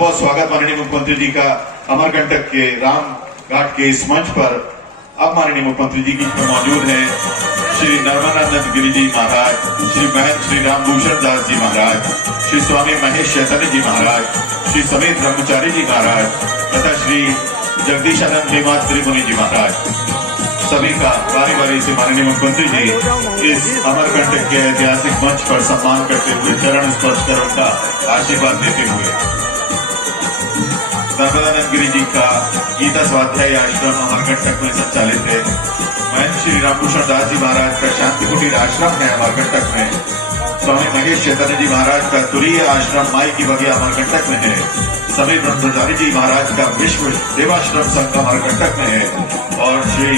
बहुत स्वागत माननीय मुख्यमंत्री जी का अमरकंटक के राम घाट के इस मंच पर। अब माननीय मुख्यमंत्री जी की मौजूद हैं श्री नर्मदानंद गिरी जी महाराज, श्री महंत श्री रामभूषण दास जी महाराज, श्री स्वामी महेश चैतन्य जी महाराज, श्री समेत ब्रह्मचारी जी महाराज तथा श्री जगदीशानंद हेमाद्री मुनि जी महाराज। सभी का बारी बारी से माननीय मुख्यमंत्री जी इस अमरकंटक के ऐतिहासिक मंच पर सम्मान करते हुए चरण स्पर्श कर उनका आशीर्वाद देते हुए नर्मदानंद गिरी जी का गीता स्वाध्याय आश्रम अमरकंटक में संचालित है। महंत श्री रामभूषण दास जी महाराज का शांति कुटीर आश्रम है अमरकंटक में। स्वामी महेश चैतन्य जी महाराज का तुरीय आश्रम माई की बगिया अमरकंटक में है। समेत ब्रह्मचारी जी महाराज का विश्व सेवाश्रम संघ अमरकंटक में है और श्री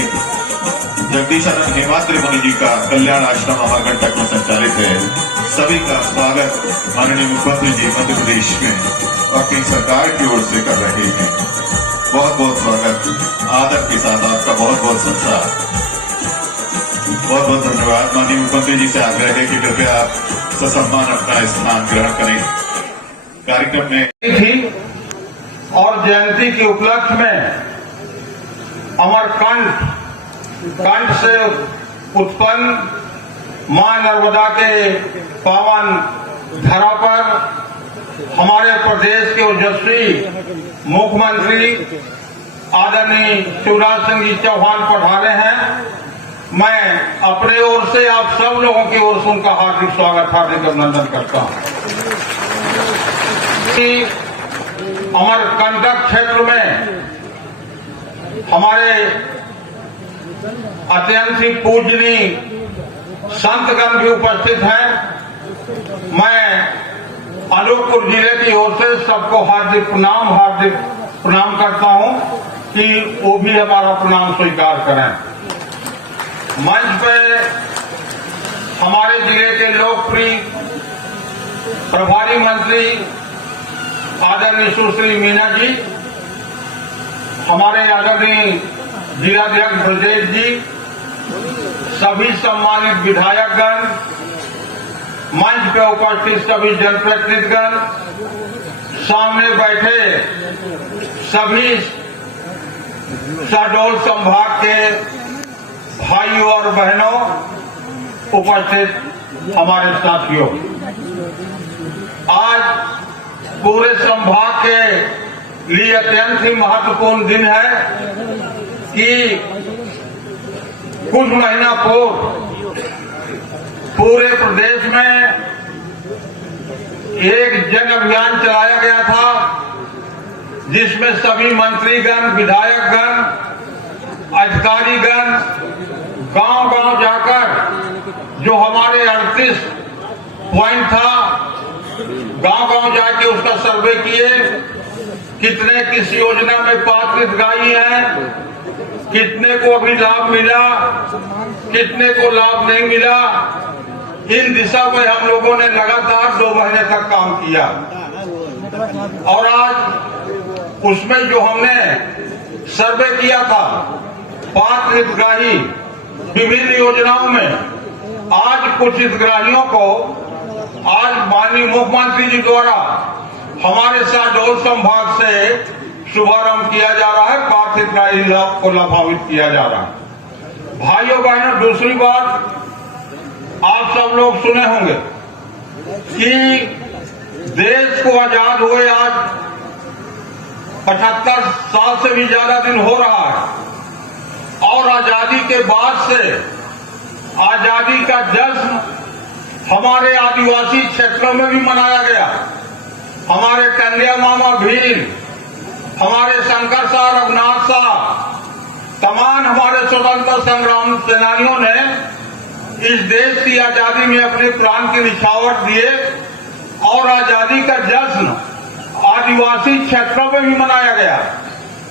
जगदीशानंद हेमाद्री मुनि जी का कल्याण आश्रम अमरकंटक में संचालित है। सभी का स्वागत माननीय मुख्यमंत्री जी मध्य प्रदेश में अपनी सरकार की ओर से कर रहे हैं। बहुत बहुत स्वागत, आदर के साथ आपका बहुत बहुत संसार, बहुत बहुत धन्यवाद। माननीय मुख्यमंत्री जी से आग्रह है कि कृपया आप ससम्मान अपना स्थान ग्रहण करें। कार्यक्रम में थी और जयंती के उपलक्ष्य में अमरकंट से उत्पन्न मां नर्मदा के पावन धरा पर हमारे प्रदेश के ओजस्वी मुख्यमंत्री आदरणीय शिवराज सिंह जी चौहान पधारे हैं। मैं अपने ओर से आप सब लोगों की ओर से उनका हार्दिक स्वागत, हार्दिक अभिनंदन करता हूं। अमरकंटक क्षेत्र में हमारे अत्यंत ही पूजनीय संतगण भी उपस्थित हैं। मैं अनूपपुर जिले की ओर से सबको हार्दिक प्रणाम करता हूं कि वो भी हमारा प्रणाम स्वीकार करें। मंच पे हमारे जिले के लोकप्रिय प्रभारी मंत्री आदरणीय सुश्री मीना जी, हमारे आदरणीय जिलाध्यक्ष ब्रजेश जी, सभी सम्मानित विधायकगण, मंच पे उपस्थित सभी जनप्रतिनिधिगण, सामने बैठे सभी शहडोल संभाग के भाइयों और बहनों, उपस्थित हमारे साथियों, आज पूरे संभाग के लिए अत्यंत ही महत्वपूर्ण दिन है कि कुछ महीना पूर्व पूरे प्रदेश में एक जन अभियान चलाया गया था जिसमें सभी मंत्रीगण, विधायकगण, अधिकारीगण गांव-गांव जाकर जो हमारे 38 पॉइंट था, गांव-गांव जाके उसका सर्वे किए, कितने किस योजना में पात्र हितग्राही हैं, कितने को अभी लाभ मिला, कितने को लाभ नहीं मिला। इन दिशा में हम लोगों ने लगातार 2 महीने तक काम किया और आज उसमें जो हमने सर्वे किया था पात्र हितग्राही विभिन्न योजनाओं में, आज कुछ हितग्राहियों को आज माननीय मुख्यमंत्री जी द्वारा हमारे शहडोल संभाग से शुभारंभ किया जा रहा है, पात्र हितग्राही को लाभान्वित किया जा रहा है। भाइयों बहनों, दूसरी बात आप सब लोग सुने होंगे कि देश को आजाद हुए आज 75 साल से भी ज्यादा दिन हो रहा है और आजादी के बाद से आजादी का जश्न हमारे आदिवासी क्षेत्रों में भी मनाया गया। हमारे टंडिया मामा भील, हमारे शंकर शाह, रघुनाथ शाह, तमाम हमारे स्वतंत्रता संग्राम सेनानियों ने इस देश की आजादी में अपने प्राण की निछावर दिए और आजादी का जश्न आदिवासी क्षेत्रों में भी मनाया गया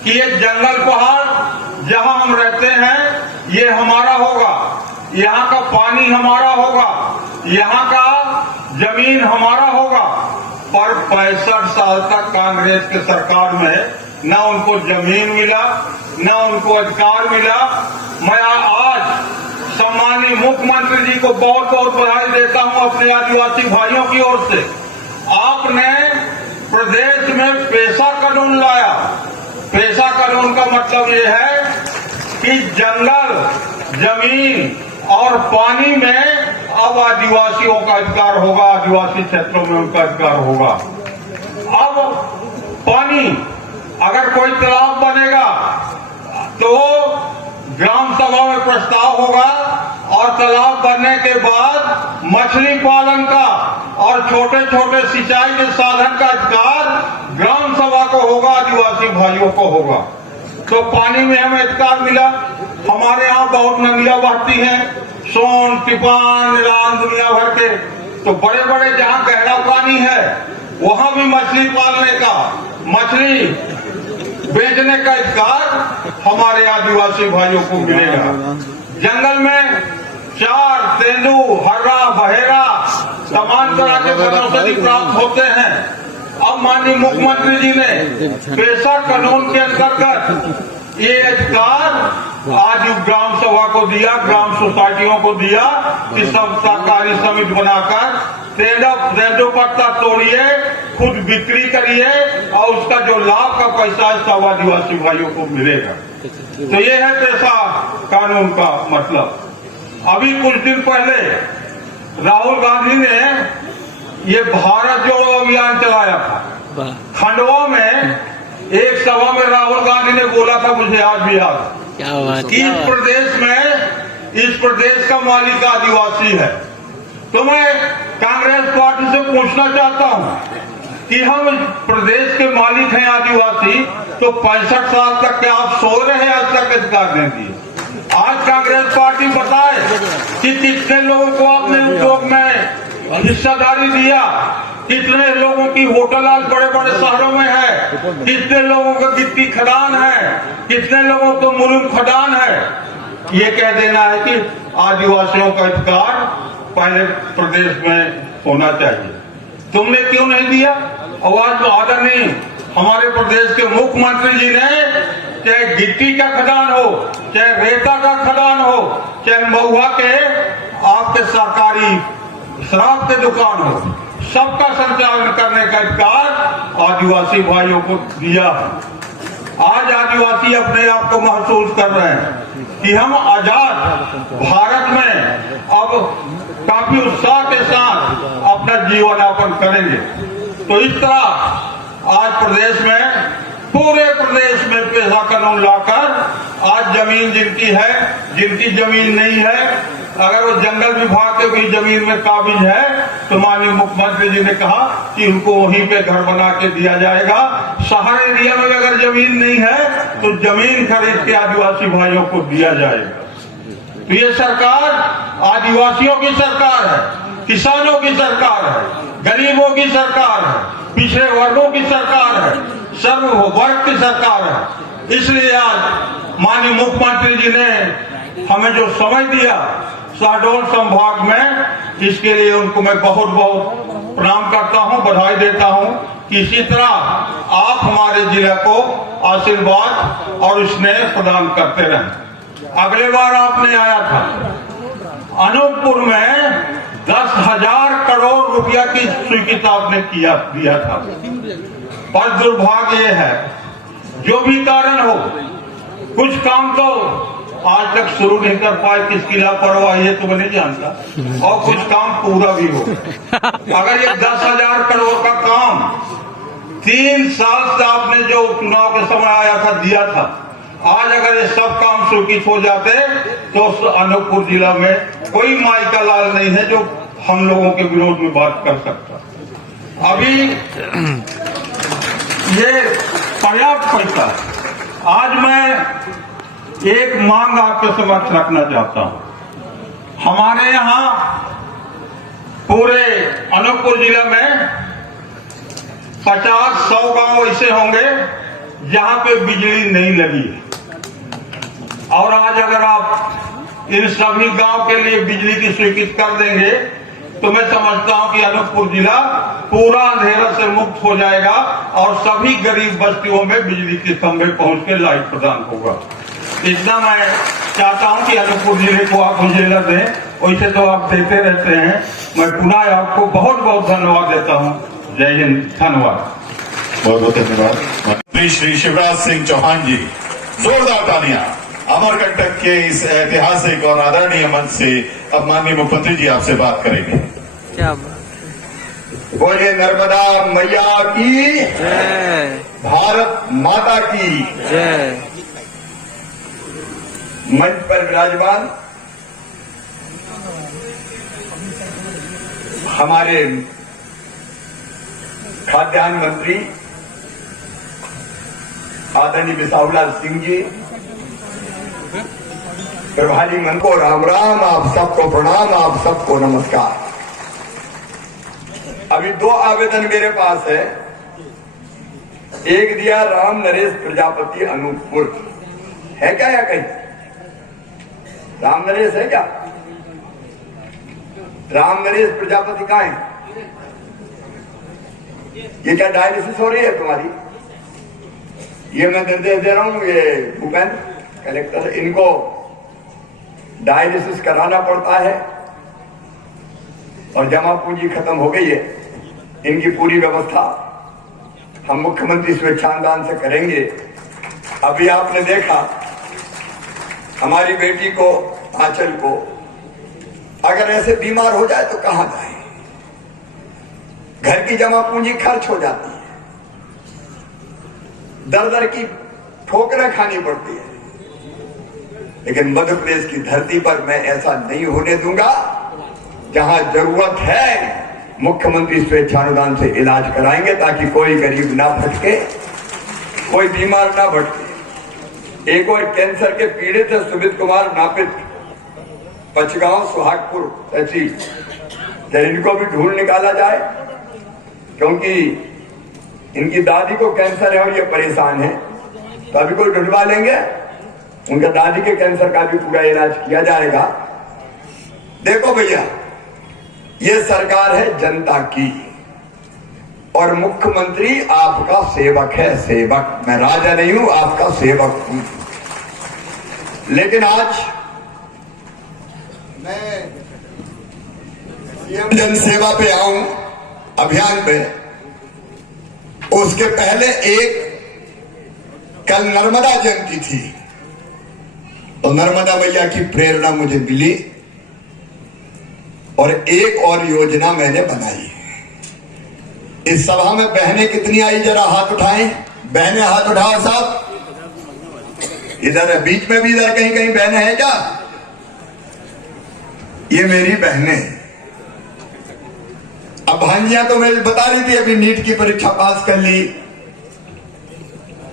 कि ये जंगल पहाड़ जहां हम रहते हैं ये हमारा होगा, यहाँ का पानी हमारा होगा, यहाँ का जमीन हमारा होगा। पर 65 साल तक कांग्रेस के सरकार में न उनको जमीन मिला, न उनको अधिकार मिला। मैं आज सम्माननीय मुख्यमंत्री जी को बहुत बहुत बधाई देता हूं अपने आदिवासी भाइयों की ओर से। आपने प्रदेश में पेशा कानून लाया। पेशा कानून का मतलब ये है कि जंगल, जमीन और पानी में अब आदिवासियों का अधिकार होगा, आदिवासी क्षेत्रों में उनका अधिकार होगा। अब पानी, अगर कोई तालाब बनेगा तो ग्राम सभा में प्रस्ताव होगा और तालाब बनने के बाद मछली पालन का और छोटे छोटे सिंचाई के साधन का अधिकार ग्राम सभा को होगा, आदिवासी भाइयों को होगा। तो पानी में हमें अधिकार मिला। हमारे यहाँ बहुत नदियां बहती हैं, सोन, टिपान, नीलान, दुनिया भर के। तो बड़े बड़े जहाँ गहरा पानी है वहां भी मछली पालने का, मछली बेचने का अधिकार हमारे आदिवासी भाइयों को मिलेगा। जंगल में चार, तेंदू, हर्रा, बहेरा तमाम तरह के वनौषधि प्राप्त होते हैं। अब माननीय मुख्यमंत्री जी ने पेशा कानून के अंतर्गत ये अधिकार आज ग्राम सभा को दिया, ग्राम सोसाइटियों को दिया कि सब सहकारी समिति बनाकर तेंदू पत्ता तोड़िए, खुद बिक्री करिए और उसका जो लाभ का पैसा है सब आदिवासी भाइयों को मिलेगा। तो ये है पेशा कानून का मतलब। अभी कुछ दिन पहले राहुल गांधी ने ये भारत जोड़ो अभियान चलाया था। खंडवा में एक सभा में राहुल गांधी ने बोला था, मुझे आज भी याद, कि इस प्रदेश का मालिक आदिवासी है। तो मैं कांग्रेस पार्टी से पूछना चाहता हूं कि हम प्रदेश के मालिक हैं आदिवासी, तो 65 साल तक क्या आप सो रहे हैं? आज तक अधिकार नहीं दिए। आज कांग्रेस पार्टी बताए कि कितने लोगों को आपने उद्योग में हिस्सेदारी दिया, कितने लोगों की होटल आज बड़े बड़े शहरों में है, कितने लोगों का गिट्टी खदान है, कितने लोगों को मुलुम खदान है। ये कह देना है कि आदिवासियों का अधिकार पहले प्रदेश में होना चाहिए। तुमने क्यों नहीं दिया? और आज तो आदरणीय हमारे प्रदेश के मुख्यमंत्री जी ने, चाहे गिट्टी का खदान हो, चाहे रेता का खदान हो, चाहे महुआ के आपके सरकारी शराब के दुकान हो, सबका संचालन करने का अधिकार आदिवासी भाइयों को दिया है। आज आदिवासी अपने आप को महसूस कर रहे हैं कि हम आजाद भारत में अब काफी उत्साह के साथ अपना जीवन यापन करेंगे। तो इस तरह आज प्रदेश में, पूरे प्रदेश में पेशा कानून लाकर आज जमीन जिनकी है, जिनकी जमीन नहीं है, अगर वो जंगल विभाग के भी जमीन में काबिज है तो माननीय मुख्यमंत्री जी ने कहा कि उनको वहीं पे घर बना के दिया जाएगा। शहर एरिया में अगर जमीन नहीं है तो जमीन खरीद के आदिवासी भाइयों को दिया जाएगा। तो ये सरकार आदिवासियों की सरकार है, किसानों की सरकार है, गरीबों की सरकार है, पिछड़े वर्गों की सरकार है, सर्व वर्ग की सरकार है। इसलिए आज माननीय मुख्यमंत्री जी ने हमें जो समय दिया शहडोल संभाग में, इसके लिए उनको मैं बहुत बहुत प्रणाम करता हूं, बधाई देता हूं कि इसी तरह आप हमारे जिले को आशीर्वाद और स्नेह प्रदान करते रहें। अगले बार आपने आया था अनूपपुर में 10,000 करोड़ रुपया की स्वीकृति आपने दिया था। पर दुर्भाग्य है, जो भी कारण हो, कुछ काम तो आज तक शुरू नहीं कर पाए, किसकी लापरवाही है तो मैं नहीं जानता, और कुछ काम पूरा भी हो। अगर ये 10,000 करोड़ का काम 3 साल से आपने जो चुनाव के समय आया था दिया था, आज अगर ये सब काम स्वीकृत हो जाते तो अनूपपुर जिला में कोई माई का लाल नहीं है जो हम लोगों के विरोध में बात कर सकता। अभी ये पर्याप्त पैसा, आज मैं एक मांग आपके समक्ष रखना चाहता हूं। हमारे यहाँ पूरे अनूपपुर जिले में 50-100 गांव ऐसे होंगे जहां पे बिजली नहीं लगी है, और आज अगर आप इन सभी गांव के लिए बिजली की स्वीकृति कर देंगे तो मैं समझता हूं कि अनूपपुर जिला पूरा अंधेरा से मुक्त हो जाएगा और सभी गरीब बस्तियों में बिजली के खंभे पहुंच के लाइट प्रदान होगा। इतना मैं चाहता हूं कि अनूपपुर जिले को आप मुझे न दें, वैसे तो आप देते रहते हैं। मैं पुनः आपको बहुत बहुत धन्यवाद देता हूं। जय हिंद, धन्यवाद। बहुत बहुत धन्यवाद। मंत्री श्री शिवराज सिंह चौहान जी, जोरदार तालियां। अमरकंटक के इस ऐतिहासिक और आदरणीय मंच से अब माननीय मुख्यमंत्री जी आपसे बात करेंगे। क्या बोले नर्मदा मैया की जय, भारत माता की जय। मंच पर विराजमान हमारे खाद्यान्न मंत्री आदरणीय बिसाहुलाल सिंह जी, प्रभारी मंत्री को राम राम, आप सबको प्रणाम, आप सबको नमस्कार। अभी 2 आवेदन मेरे पास है। एक दिया राम नरेश प्रजापति अनूपपुर, है क्या या कहीं राम नरेश है क्या? राम नरेश प्रजापति कहाँ है? ये क्या डायलिसिस हो रही है तुम्हारी? ये मैं निर्देश दे रहा हूं, ये भूपेंद्र कलेक्टर, इनको डायलिसिस कराना पड़ता है और जमा पूंजी खत्म हो गई है। इनकी पूरी व्यवस्था हम मुख्यमंत्री स्वेच्छादान से करेंगे। अभी आपने देखा हमारी बेटी को, आंचल को, अगर ऐसे बीमार हो जाए तो कहां जाए? घर की जमा पूंजी खर्च हो जाती है, दर दर की ठोकरें खानी पड़ती है। लेकिन मध्य प्रदेश की धरती पर मैं ऐसा नहीं होने दूंगा। जहां जरूरत है मुख्यमंत्री स्वेच्छानुदान से इलाज कराएंगे ताकि कोई गरीब ना भटके, कोई बीमार ना भटके। एक और कैंसर के पीड़ित है सुमित कुमार नापित, पचगांव सुहागपुर तहसील, जब इनको भी ढूंढ निकाला जाए, क्योंकि इनकी दादी को कैंसर है और ये परेशान है, तो अभी कोई ढूंढवा लेंगे, उनके दादी के कैंसर का भी पूरा इलाज किया जाएगा। देखो भैया, ये सरकार है जनता की और मुख्यमंत्री आपका सेवक है, सेवक। मैं राजा नहीं हूं, आपका सेवक हूं। लेकिन आज मैं सीएम जन सेवा पे आऊं, अभियान पे, उसके पहले कल नर्मदा जयंती थी, तो नर्मदा मैया की प्रेरणा मुझे मिली और एक और योजना मैंने बनाई। इस सभा में बहनें कितनी आई, जरा हाथ उठाएं। बहनें हाथ उठाओ साहब। इधर है, बीच में भी इधर कहीं कहीं बहनें हैं क्या? ये मेरी बहनें। अब भांजियां तो मेरी बता रही थी अभी नीट की परीक्षा पास कर ली।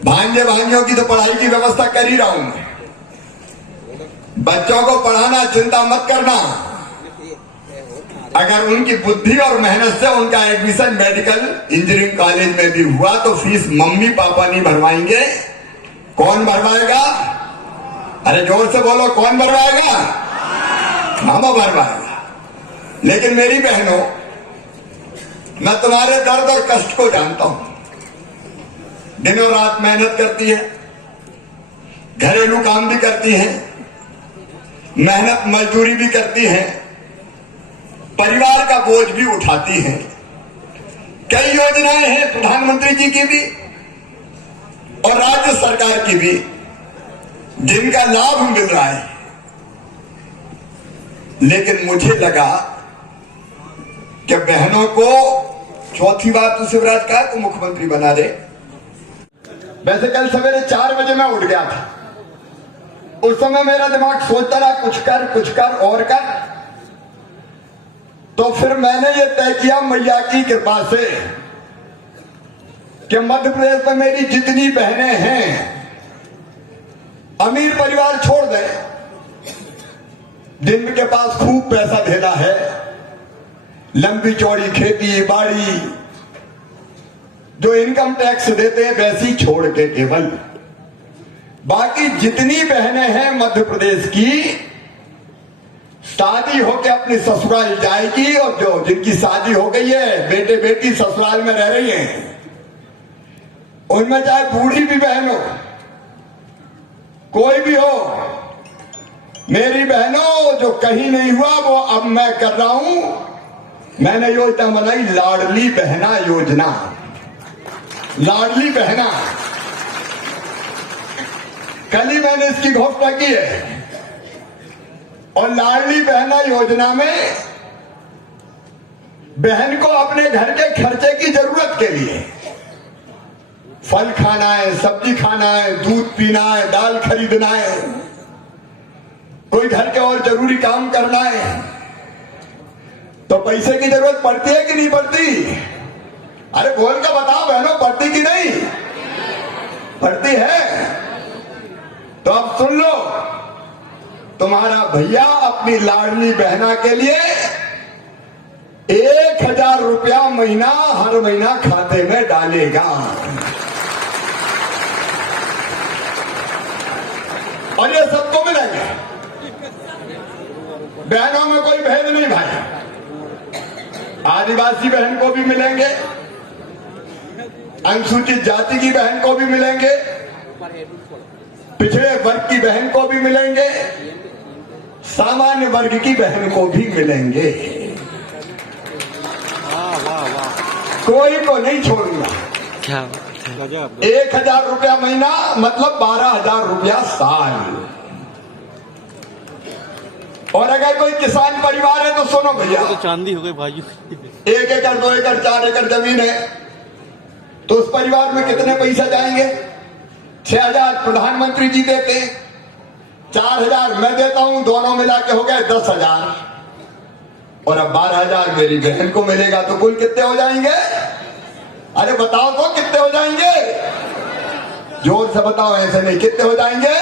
भांजे भांजियों की तो पढ़ाई की व्यवस्था कर ही रहा हूं मैं। बच्चों को पढ़ाना, चिंता मत करना। अगर उनकी बुद्धि और मेहनत से उनका एडमिशन मेडिकल इंजीनियरिंग कॉलेज में भी हुआ तो फीस मम्मी पापा नहीं भरवाएंगे। कौन भरवाएगा? अरे जोर से बोलो, कौन भरवाएगा? मामा भरवाएगा। लेकिन मेरी बहनों, मैं तुम्हारे दर्द और कष्ट को जानता हूं। दिनों रात मेहनत करती है, घरेलू काम भी करती है, मेहनत मजदूरी भी करती है, परिवार का बोझ भी उठाती हैं। कई योजनाएं हैं प्रधानमंत्री जी की भी और राज्य सरकार की भी, जिनका लाभ मिल रहा है। लेकिन मुझे लगा कि बहनों को चौथी बार तो शिवराज का तो मुख्यमंत्री बना दे। वैसे कल सवेरे 4 बजे मैं उठ गया था। उस समय मेरा दिमाग सोचता रहा कुछ कर और कर। तो फिर मैंने ये तय किया मैया की कृपा से कि मध्य प्रदेश में मेरी जितनी बहनें हैं, अमीर परिवार छोड़ दें, जिनके पास खूब पैसा धेला है, लंबी चौड़ी खेती बाड़ी, जो इनकम टैक्स देते हैं, वैसी छोड़ के केवल बाकी जितनी बहनें हैं मध्य प्रदेश की, शादी होकर अपनी ससुराल जाएगी। और जो जिनकी शादी हो गई है, बेटे बेटी ससुराल में रह रही हैं, उनमें चाहे बूढ़ी भी बहन हो, कोई भी हो, मेरी बहनों, जो कहीं नहीं हुआ वो अब मैं कर रहा हूं। मैंने योजना बनाई, लाडली बहना योजना। लाडली बहना, कल ही मैंने इसकी घोषणा की है। और लाडली बहना योजना में बहन को अपने घर के खर्चे की जरूरत के लिए फल खाना है, सब्जी खाना है, दूध पीना है, दाल खरीदना है, कोई घर के और जरूरी काम करना है, तो पैसे की जरूरत पड़ती है कि नहीं पड़ती? अरे बोल के बताओ बहनों, पड़ती कि नहीं पड़ती है? तो अब सुन लो, तुम्हारा भैया अपनी लाडली बहना के लिए 1000 रुपया महीना हर महीना खाते में डालेगा। और ये सबको मिलेंगे, बहनों में कोई भेद नहीं भाई। आदिवासी बहन को भी मिलेंगे, अनुसूचित जाति की बहन को भी मिलेंगे, पिछड़े वर्ग की बहन को भी मिलेंगे, सामान्य वर्ग की बहन को भी मिलेंगे। कोई को नहीं छोड़ूंगा। क्या 1000 रुपया महीना मतलब 12,000 रुपया साल। और अगर कोई किसान परिवार है तो सुनो भैया, तो चांदी हो गई भाई। 1 एकड़ 2 एकड़ 4 एकड़ जमीन है तो उस परिवार में कितने पैसा जाएंगे? 6,000 प्रधानमंत्री जी देते हैं, 4,000 मैं देता हूं, दोनों मिला के हो गए 10,000। और अब 12,000 मेरी बहन को मिलेगा तो कुल कितने हो जाएंगे? अरे बताओ तो कितने हो जाएंगे? जोर से बताओ, ऐसे नहीं, कितने हो जाएंगे?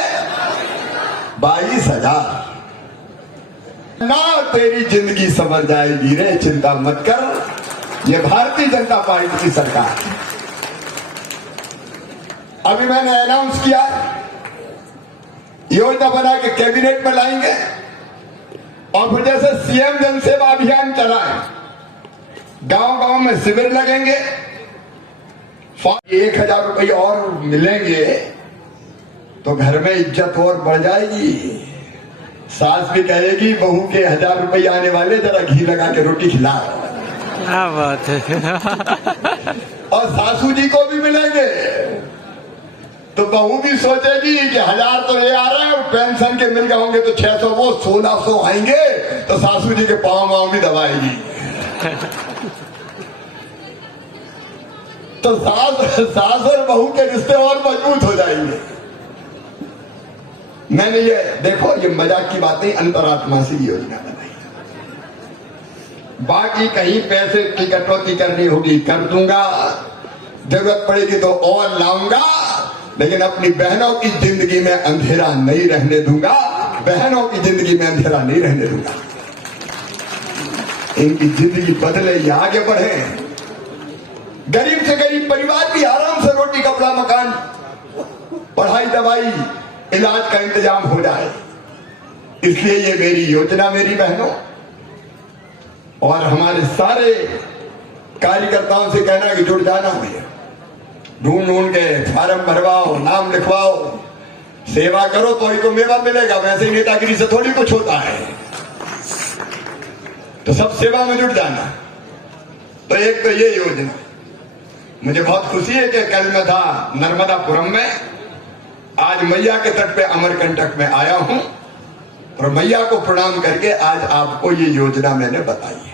22,000। ना तेरी जिंदगी संवर जाएगी रे, चिंता मत कर, ये भारतीय जनता पार्टी की सरकार है। अभी मैंने अनाउंस किया, योजना बना के कैबिनेट में लाएंगे और फिर जैसे सीएम जन सेवा अभियान चलाए, गांव गांव में शिविर लगेंगे, 1000 रुपये और मिलेंगे तो घर में इज्जत और बढ़ जाएगी। सास भी कहेगी बहू के 1000 रुपये आने वाले, जरा घी लगा के रोटी खिला। क्या बात है। और सासू जी को भी मिलेंगे तो बहू भी सोचेगी कि 1000 तो ये आ रहा है और पेंशन के मिल गए होंगे तो 600 वो 1600 आएंगे, तो सासू जी के पाँव वाँव भी दबाएगी। तो सास और बहू के रिश्ते और मजबूत हो जाएंगे। मैंने ये देखो, ये मजाक की बात नहीं, अंतरात्मा से योजना बनाई। बाकी कहीं पैसे की कटौती करनी होगी कर दूंगा, जरूरत पड़ेगी तो और लाऊंगा, लेकिन अपनी बहनों की जिंदगी में अंधेरा नहीं रहने दूंगा। बहनों की जिंदगी में अंधेरा नहीं रहने दूंगा। इनकी जिंदगी बदले, ये आगे बढ़े, गरीब से गरीब परिवार भी आराम से रोटी कपड़ा मकान, पढ़ाई दवाई इलाज का इंतजाम हो जाए। इसलिए ये मेरी योजना मेरी बहनों और हमारे सारे कार्यकर्ताओं से कहना है कि जुड़ जाना भैया, ढूंढ के फार्म भरवाओ, नाम लिखवाओ, सेवा करो तो ही तो मेवा मिलेगा। वैसे ही नेतागिरी से थोड़ी कुछ होता है, तो सब सेवा में जुट जाना। तो एक तो ये योजना, मुझे बहुत खुशी है कि कल मैं था नर्मदापुरम में, आज मैया के तट पे अमरकंटक में आया हूं और मैया को प्रणाम करके आज आपको ये योजना मैंने बताई।